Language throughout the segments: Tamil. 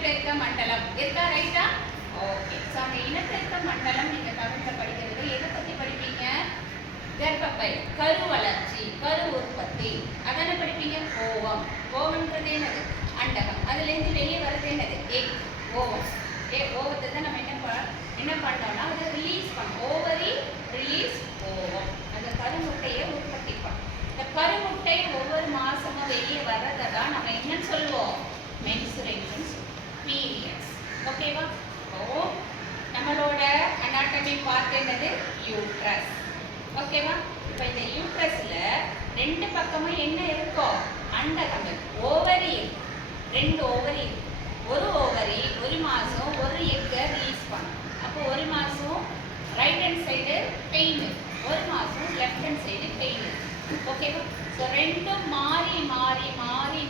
இனப்பெருக்க மண்டலம். இருக்கா ரைட்டா ஓகே ஸோ அந்த இனப்பெருக்க மண்டலம் நீங்க தமிழ்ல படிக்கிறது எதை பத்தி படிப்பீங்க? கர்ப்பப்பை கரு வளர்ச்சி கரு உற்பத்தி. அதான படிப்பீங்க? கோவம் கோவம்ன்றது என்னது? அண்டகம். அதுலேருந்து வெளியே வர்றது என்னது? Egg ovum. ஏ ஓவத்தை தான் நம்ம என்ன என்ன பண்ணோம்னா அதை ரிலீஸ் பண்ணோம். ஓவரி ரிலீஸ் பார்ட் என்னது? யூட்ரஸ் ஓகேவா இப்போ இந்த யூட்ரஸில் ரெண்டு பக்கமும் என்ன இருக்கும் அண்டகம் ஓவரி ரெண்டு ஓவரி ஒரு ஓவரி ஒரு மாதம் ஒரு எக்கை ரிலீஸ் பண்ணும். அப்போ ஒரு மாதம் ரைட் ஹேண்ட் சைடு பெயின் ஒரு மாதம் லெஃப்ட் ஹேண்ட் சைடு பெயின் ஓகேவா ஸோ ரெண்டும் மாறி மாறி மாறி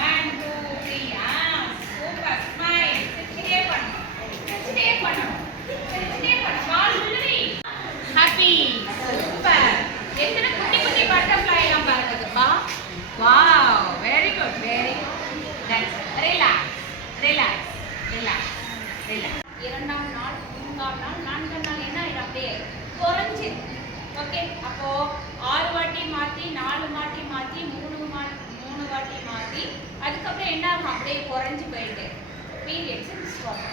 ஒன் டூ த்ரீ ஆ சூப்பர் ஸ்மைல் சிரிச்சிட்டே பண்ணணும் சிரிச்சிட்டே பண்ணணும் சிரிச்சிட்டே பண்ணணும் பால் உள்ளுவி ஹாப்பி சூப்பர் எத்தனை குட்டி குட்டி பட்டர்ஃப்ளை எல்லாம் பாருங்கப்பா wow very good very good relax relax relax relax இரண்டாம் நாள் மூன்றாம் நாள் நான்காம் நாள் என்ன ஆயிடும் அப்படியே குறைஞ்சிது ஓகே அப்போ ஆறு வாட்டி மாற்றி நாலு வாட்டி மாற்றி மூணு மா மூணு வாட்டி மாற்றி அதுக்கப்புறம் என்ன ஆகும் அப்படியே குறைஞ்சி போயிட்டு. பீரியட்ஸ் ஸ்டாப்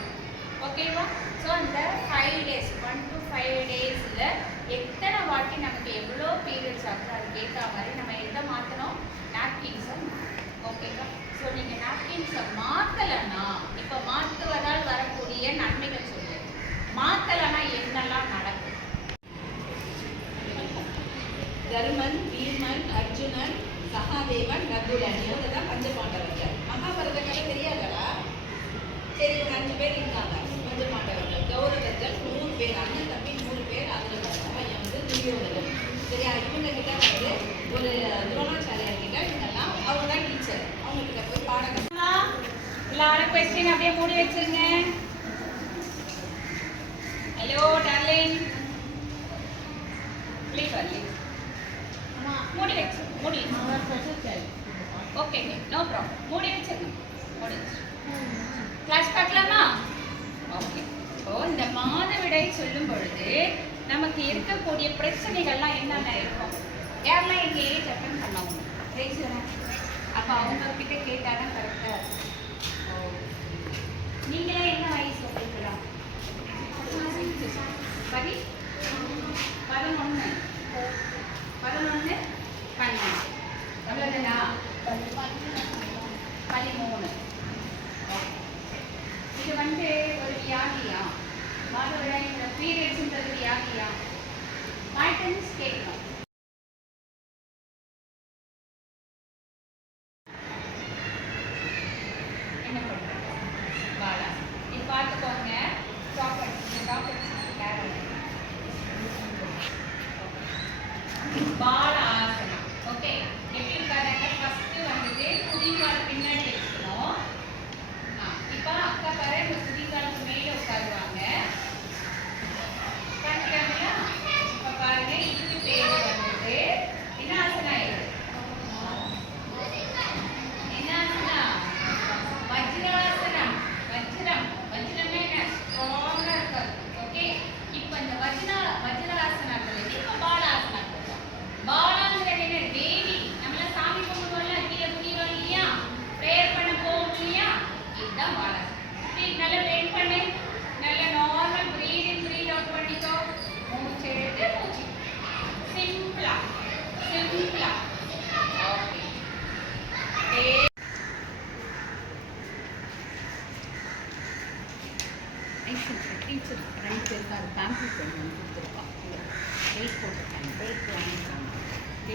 ஓகேவா ஸோ அந்த five days one to five டேஸில் எத்தனை வாட்டி நமக்கு எவ்வளோ பீரியட்ஸ் ஆகுது அதுக்கு ஏற்ற மாதிரி நம்ம எதை மாற்றணும் நாப்கின்ஸை ஓகேவா ஸோ நீங்கள் நாப்கின்ஸை மாற்றலைன்னா இப்போ மாற்றுவதால் வரக்கூடிய நன்மைகள் சொல்லு. மாற்றலைன்னா என்னெல்லாம் நடக்கும்? தருமன் பீமன் அர்ஜுனன் சகாதேவன் நகுலன் இவங்க தான் பஞ்சபாண்டவர்கள். பிறந்த கதை தெரியாதடா? சரி இவங்க அஞ்சு பேர் இருக்காங்க மாட்டவர்கள். கௌரவர்கள் நூறு பேர் அண்ணன் தம்பி நூறு பேர். அதில் ஒரு பையன் வந்து துரியோதர்கள் சரியா? இவங்க கிட்ட வந்து ஒரு துரோணாச்சாரியார் கிட்ட இவங்கெல்லாம் அவங்க தான் டீச்சர் அவங்க கிட்ட போய் பாடம் எல்லாரும் கொஸ்டின் அப்படியே மூடி வச்சிருங்க ஹலோ டார்லிங் ப்ளீஸ் வரலி மூடி வச்சு மூடி ஓகேங்க நோ ப்ராப்ளம் மூடி வச்சிருங்க மூடி கிளாஸ் பார்க்கலாமா ஓகே இப்போ இந்த மாதவிடை சொல்லும் பொழுது நமக்கு இருக்கக்கூடிய பிரச்சனைகள்லாம் என்னென்ன இருக்கும்? யாரெல்லாம் எங்க ஏஜ் அட்டன் பண்ணவங்க. அப்போ அவங்க கிட்ட கேட்டாதான் கரெக்டாக நீங்களே என்ன வயசு சொல்லிக்கலாம் பதி பதினொன்று பதினொன்று பன்னெண்டு. எவ்வளோதுண்ணா பதிமூணு. இது வந்து ஒரு வியாதியா? ಮಾಧವರಾಯನ ಪೀರಿಯಡ್ಸ್ ಅಂತಂದ್ರೆ ಯಾಕೆ ಮಾಡ್ತೇನೆ ಸ್ಟೇಟ್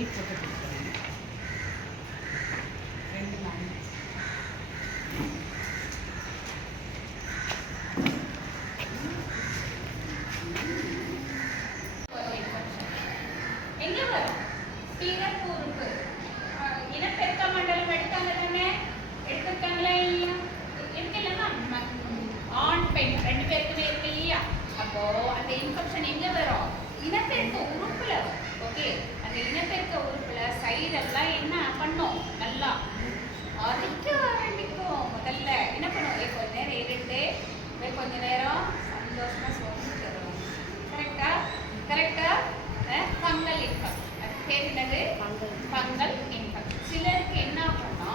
एक चक्कर சைடெல்லாம் என்ன பண்ணும்? நல்லா அரிக்க ஆரம்பிக்கும் முதல்ல. என்ன பண்ணும் ஏ கொஞ்ச நேரம் இருட்டு போய் கொஞ்ச நேரம் சந்தோஷமா சொல்லிட்டு கரெக்டா கரெக்டா பேர் என்னது? ஃபங்கல் இன்ஃபெக்ஷன் சிலருக்கு என்ன ஆகும்னா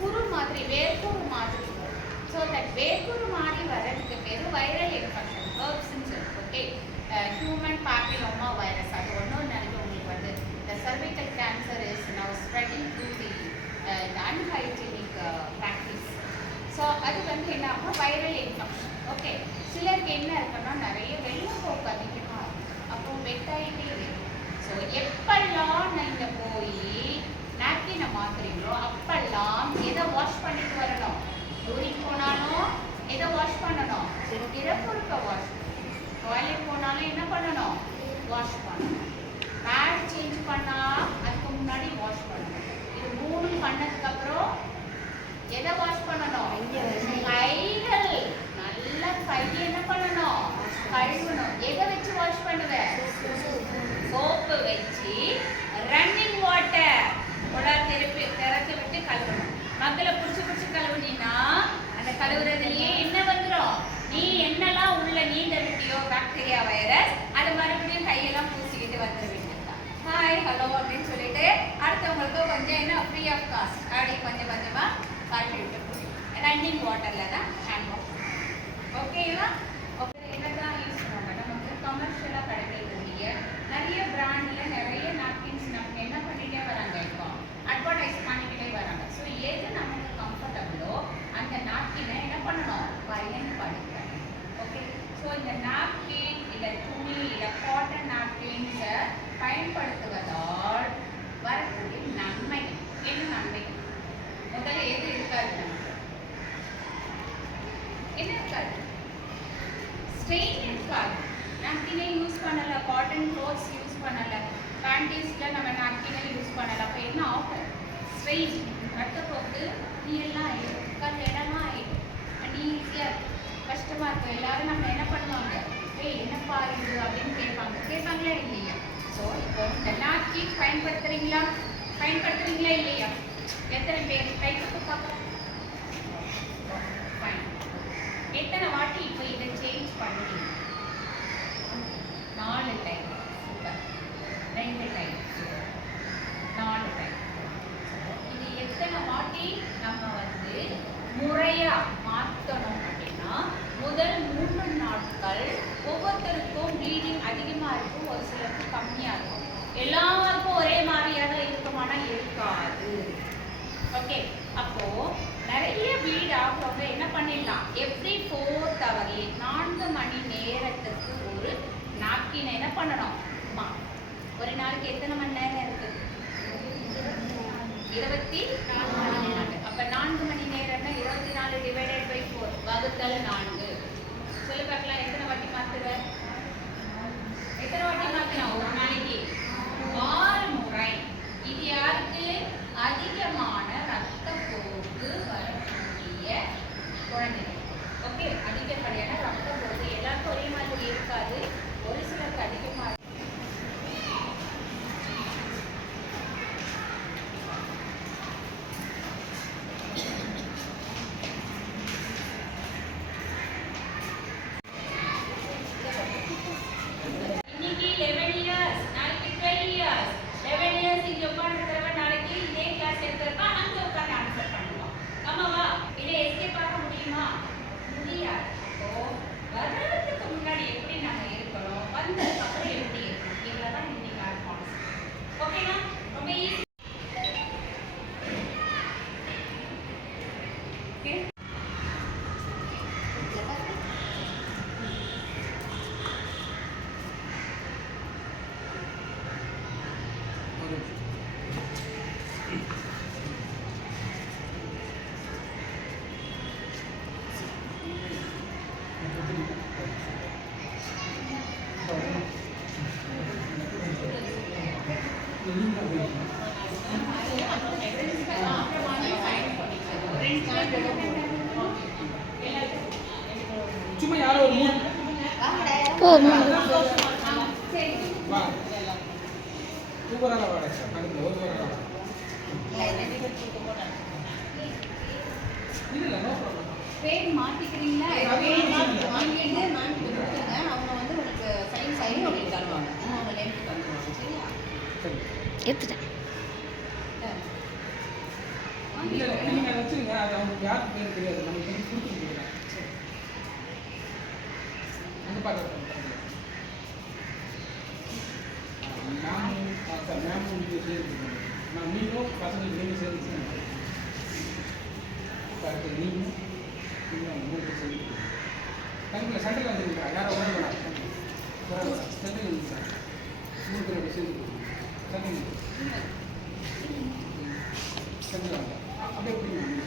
குரு மாதிரி வேர்க்குரு மாதிரி ஸோ தட் வேர்க்குரு மாதிரி வர்றதுக்கு பேர் வைரல் இன்ஃபெக்ஷன் ஹர்ப்ஸ்ன்னு சொல்லி ஓகே ஹியூமன் பாப்பிலோமா வைரஸ் அது ஒன்றும் நினைக்க உங்களுக்கு வந்து. the cervical uh, practice so அது வந்து என்ன? ஆகும் வைரல் இன்ஃபெக்ஷன் ஓகே சிலருக்கு என்ன இருக்குன்னா நிறைய வெள்ளப்போக்கு அதிகமாக இருக்கும் அப்போ வெட்டாயிட்டே இருக்கும் ஸோ எப்பெல்லாம் நீங்கள் போய் நாப்கினை மாத்துறீங்களோ அப்பெல்லாம் எதை வாஷ் பண்ணிட்டு வரணும்? யூரின் போனாலும் எதை வாஷ் பண்ணணும்? இறப்புறுக்க வாஷ் டாய்லெட் போனாலும் என்ன பண்ணணும்? வாஷ் பண்ணணும். ஹாய் ஹலோ அப்படின்னு சொல்லிட்டு அடுத்தவங்களுக்கு கொஞ்சம் என்ன ஃப்ரீ ஆஃப் காஸ்ட் அப்படி கொஞ்சம் கொஞ்சமாக காட்டி விட்டு ரன்னிங் வாட்டரில் தான் ஹேண்ட் வாஷ் ஓகேவா ஓகே என்னதான் யூஸ் பண்ணுவாங்க நமக்கு கமர்ஷியலாக கிடைக்கக்கூடிய நிறைய பிராண்ட்ல நிறைய நாப்கின்ஸ் நமக்கு என்ன பண்ணிட்டே வராங்க இப்போ அட்வர்டைஸ் பண்ணிக்கிட்டே வராங்க ஸோ எது நமக்கு கம்ஃபர்டபுளோ அந்த நாப்கினை என்ன பண்ணணும் பயன்படுத்தணும் ஓகே ஸோ இந்த நாப்கின் இல்லை துணி இல்லை காட்டன் நாப்கின்ஸை பயன்படுத்துவதால் வரக்கூடிய நன்மை என்ன நன்மை முதல்ல எது இருக்காது நமக்கு என்ன இருக்காது ஸ்ட்ரெயின் இருக்காது. நாப்கினே யூஸ் பண்ணல காட்டன் க்ளோத்ஸ் யூஸ் பண்ணல பேண்டீஸ்ல நம்ம நாப்கினே யூஸ் பண்ணல அப்போ என்ன ஆகும்? ஸ்ட்ரெயின் ரத்தப்போக்கு நீயெல்லாம் எல்லாம் ஆயிடும். உட்கார்ந்த இடம்லாம் ஆயிடும். அண்ட் ஈஸியாக கஷ்டமா இருக்கும். எல்லாரும் நம்ம என்ன பண்ணுவாங்க? ஏய் என்னப்பா இது? அப்படின்னு கேட்பாங்க. கேட்பாங்களா இல்லையா? ஸோ இப்போ இந்த நாப்கின் பயன்படுத்துறீங்களா? பயன்படுத்துறீங்களா இல்லையா? எத்தனை பேர்? கை பார்க்கலாம். எத்தனை வாட்டி இப்போ இதை சேஞ்ச் பண்ணுறீங்க நாலு டைம் சூப்பர் ரெண்டு டைம் நாலு டைம் இது எத்தனை வாட்டி நம்ம வந்து முறையா மாற்றணும் அப்படின்னா முதல் மூன்று நாட்கள் ஒவ்வொருத்தருக்கும் ப்ளீடிங் அதிகமாக இருக்கும் ஒரு சிலருக்கு கம்மியாக இருக்கும். எல்லாருக்கும் ஒரே மாதிரியாக இருக்குமானா இருக்காது. ஓகே அப்போ நிறைய வீடு ஆகிறவங்க என்ன பண்ணிடலாம்? எவ்ரி ஃபோர்த் ஹவர்லி நான்கு மணி நேரத்துக்கு ஒரு பண்ணணும். ஒரு நாளைக்கு எத்தனை மணி நேரம் இருக்கு? இருபத்தி அப்ப நான்கு மணி நேரம்னா இருபத்தி நாலு டிவைடட் பை ஃபோர் வகுத்தல் நான்கு. சொல்லி பார்க்கலாம் எத்தனை வாட்டி மாத்துற? எத்தனை வாட்டி மாத்தலாம் ஒரு நாளைக்கு. ஆறு முறை. இது யாருக்கு? அதிகமான ரத்தப்போக்கு வரக்கூடிய குழந்தைகள் ஓகே அதிகப்படியான ரத்தப்போக்கு. எல்லாருக்கும் ஒரே மாதிரி இருக்காது. ஒரு சிலருக்கு அதிக ஓகே சும்மா ப்ராப்ளம் பேர் மாத்திக்கிறீங்களா வாங்கிட்டு மேம் கொடுத்துருங்க அவங்க வந்து உங்களுக்கு சைன் சைன் உங்களுக்கு தருவாங்க அவங்க நேம் தருவாங்க சரியா எடுத்துட்டேன் இல்லை இல்லை நீங்கள் வச்சுருங்க அது அவங்களுக்கு யாருக்கு பேர் தெரியாது நம்ம பேர் கொடுத்துட்டு போயிடலாம் அந்த பார்க்க மேமும் சார் மேமும் நீங்கள் சேர்ந்து நான் நீங்களும் பசங்களுக்கு நீங்கள் சேர்ந்து செய்யணும் நீங்களும் நீங்கள் மூணு சேர்ந்து தங்கில் சண்டையில் வந்துருக்கா யாரோ ஒன்று வேணாம் சண்டையில் வந்து மூணு பேரோட சேர்ந்து சண்டையில் சண்டையில் அப்படியே பிடிங்க